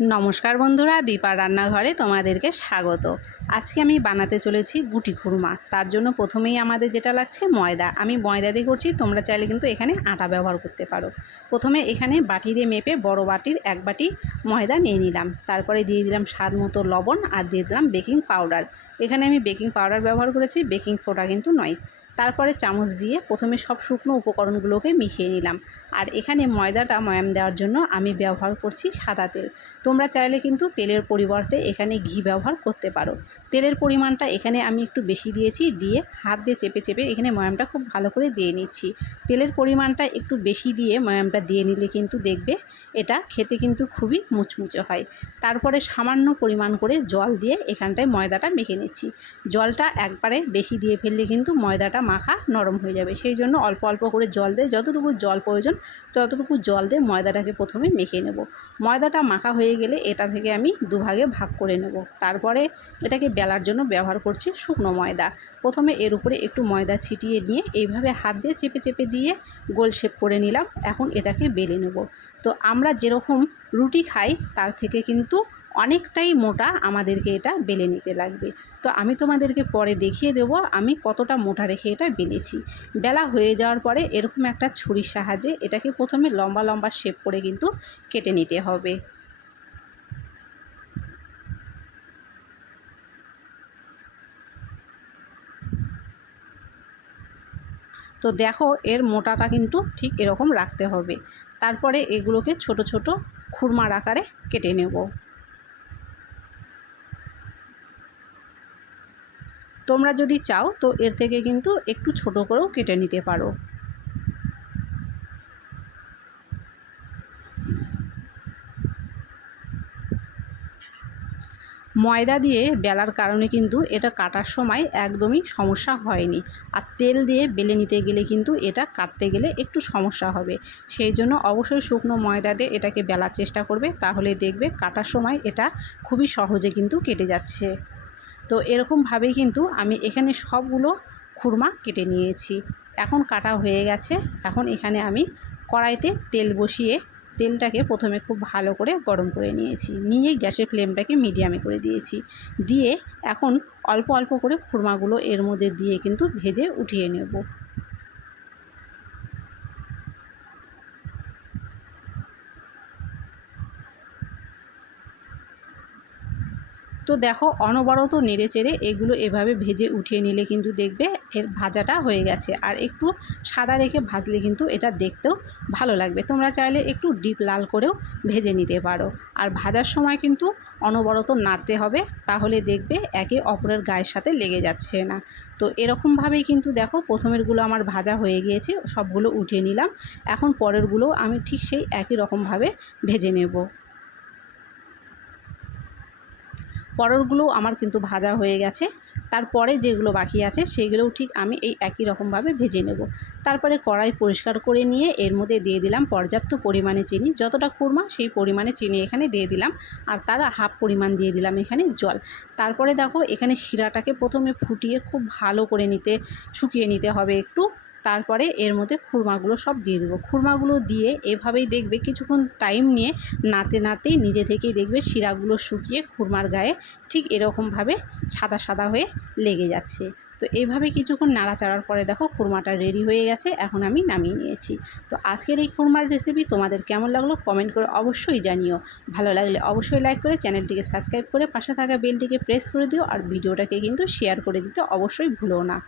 नमस्कार बंधुरा दीपा रान्नाघरे तुम्हादेरके स्वागत। आज के आमी बानाते चलेछि गुटी खुरमा। तार जोन्नो प्रथमेई आमादेर जेटा लागछे मयदा। आमी मयदा दिये करछि, तोमरा चाइले किन्तु एखाने आटा व्यवहार करते पारो। प्रथमे एखाने बाटी दिये मेपे बड़ो बाटिर एक बाटी मयदा निये निलाम। तारपरे दिये दिलाम स्वाद मतो लबण और दिये दिलाम बेकिंग पाउडार। एखाने आमी बेकिंग पाउडार व्यवहार करेछि, बेकिंग सोडा किन्तु नय। तारपरे चामच दिए प्रथमे सब शुकनो उपकरणगुलोके मिशिए निलाम। और एखाने मयदाटा मयाम देওয়ার জন্য आमी व्यवहार करछि सादा तेल। तोमरा चाइले किन्तु तेलेर परिवर्ते एखाने घी व्यवहार करते पारो। तेलेर परिमाणटा एखाने आमी एकटु बेशी दिएछि, दिए हाथ दिए चेपे चेपे एखाने मयामटा खूब भालो करे दिए निচ্ছি। तेलेर परिमाणटा एकटु बेशी दिए मयामटा दिए निले किन्तु देखबे एटा खेते किन्तु खूबই मुचमुचे হয়। तारपरे सामान्य परिमाण करे जल दिए एखानटाय मयदाटा मेखे निচ্ছি। जलटा एकबारे बेशी दिए फेलले किन्तु मयदाटा माखा नरम हो जाए, সেই জন্য অল্প অল্প করে জল দিয়ে যতটুকু জল প্রয়োজন ততটুকু জল দিয়ে ময়দাটাকে প্রথমে মেখে নেব। ময়দাটা মাখা হয়ে গেলে এটা থেকে আমি দুভাগে ভাগ করে নেব। তারপরে এটাকে বেলার জন্য ব্যবহার করছি শুকনো ময়দা। প্রথমে এর উপরে একটু ময়দা ছিটিয়ে নিয়ে এইভাবে হাত দিয়ে চেপে চেপে দিয়ে গোল শেপ করে নিলাম। এখন এটাকে বেলে নেব। তো আমরা যেরকম রুটি খাই তার থেকে কিন্তু অনেকটাই মোটা আমাদেরকে এটা বেলে নিতে লাগবে। তো আমি তোমাদেরকে পরে দেখিয়ে দেব আমি কতটা মোটা রেখে এটা বেলেছি। বেলা হয়ে যাওয়ার পরে এরকম একটা ছুরির সাহায্যে এটাকে প্রথমে লম্বা লম্বা শেপ করে কিন্তু কেটে নিতে হবে। তো দেখো এর মোটাটা কিন্তু ঠিক এরকম রাখতে হবে। তারপরে এগুলোকে ছোট ছোট খুরমার আকারে কেটে নেব। তোমরা যদি চাও তো এর থেকে কিন্তু একটু ছোট করেও কেটে নিতে পারো। ময়দা দিয়ে বেলার কারণে কিন্তু এটা কাটার সময় একদমই সমস্যা হয়নি। আর তেল দিয়ে বেলে নিতে গেলে কিন্তু এটা কাটতে গেলে একটু সমস্যা হবে। সেই জন্য অবশ্যই শুকনো ময়দা দিয়ে এটাকে বেলার চেষ্টা করবে, তাহলে দেখবে কাটার সময় এটা খুবই সহজে কিন্তু কেটে যাচ্ছে। তো এরকমভাবেই কিন্তু আমি এখানে সবগুলো খুরমা কেটে নিয়েছি। এখন কাটা হয়ে গেছে। এখন এখানে আমি কড়াইতে তেল বসিয়ে তেলটাকে প্রথমে খুব ভালো করে গরম করে নিয়েছি, নিয়ে গ্যাসের ফ্লেমটাকে মিডিয়ামে করে দিয়েছি। দিয়ে এখন অল্প অল্প করে খুরমাগুলো এর মধ্যে দিয়ে কিন্তু ভেজে উঠিয়ে নেব। তো দেখো অনবরত নেড়ে চেড়ে এগুলো এভাবে ভেজে উঠিয়ে নিলে কিন্তু দেখবে এর ভাজাটা হয়ে গেছে। আর একটু সাদা রেখে ভাজলে কিন্তু এটা দেখতেও ভালো লাগবে। তোমরা চাইলে একটু ডিপ লাল করেও ভেজে নিতে পারো। আর ভাজার সময় কিন্তু অনবরত নাড়তে হবে, তাহলে দেখবে একে অপরের গায়ের সাথে লেগে যাচ্ছে না। তো এরকমভাবেই কিন্তু দেখো প্রথমেরগুলো আমার ভাজা হয়ে গিয়েছে, সবগুলো উঠিয়ে নিলাম। এখন পরেরগুলো আমি ঠিক সেই একই রকমভাবে ভেজে নেব। পরেরগুলো আমার কিন্তু ভাজা হয়ে গেছে। তারপরে যেগুলো বাকি আছে সেইগুলোও ঠিক আমি এই একই রকমভাবে ভেজে নেব। তারপরে কড়াই পরিষ্কার করে নিয়ে এর মধ্যে দিয়ে দিলাম পর্যাপ্ত পরিমাণে চিনি। যতটা খুরমা সেই পরিমাণে চিনি এখানে দিয়ে দিলাম। আর তার হাফ পরিমাণ দিয়ে দিলাম এখানে জল। তারপরে দেখো এখানে শিরাটাকে প্রথমে ফুটিয়ে খুব ভালো করে শুকিয়ে নিতে হবে একটু। তারপরে এর মধ্যে খুরমাগুলো সব দিয়ে দেবো। খুরমাগুলো দিয়ে এভাবেই দেখবে কিছুক্ষণ টাইম নিয়ে নাড়তে নাড়তেই নিজে থেকেই দেখবে শিরাগুলো শুকিয়ে খুরমার গায়ে ঠিক এরকমভাবে সাদা সাদা হয়ে লেগে যাচ্ছে। তো এইভাবে কিছুক্ষণ নাড়াচাড়ার পরে দেখো খুরমাটা রেডি হয়ে গেছে। এখন আমি নামিয়ে নিয়েছি। তো আজকের এই খুরমার রেসিপি তোমাদের কেমন লাগলো কমেন্ট করে অবশ্যই জানিও। ভালো লাগলে অবশ্যই লাইক করে চ্যানেলটিকে সাবস্ক্রাইব করে পাশে থাকা বেলটিকে প্রেস করে দিও। আর ভিডিওটাকে কিন্তু শেয়ার করে দিতে অবশ্যই ভুলো না।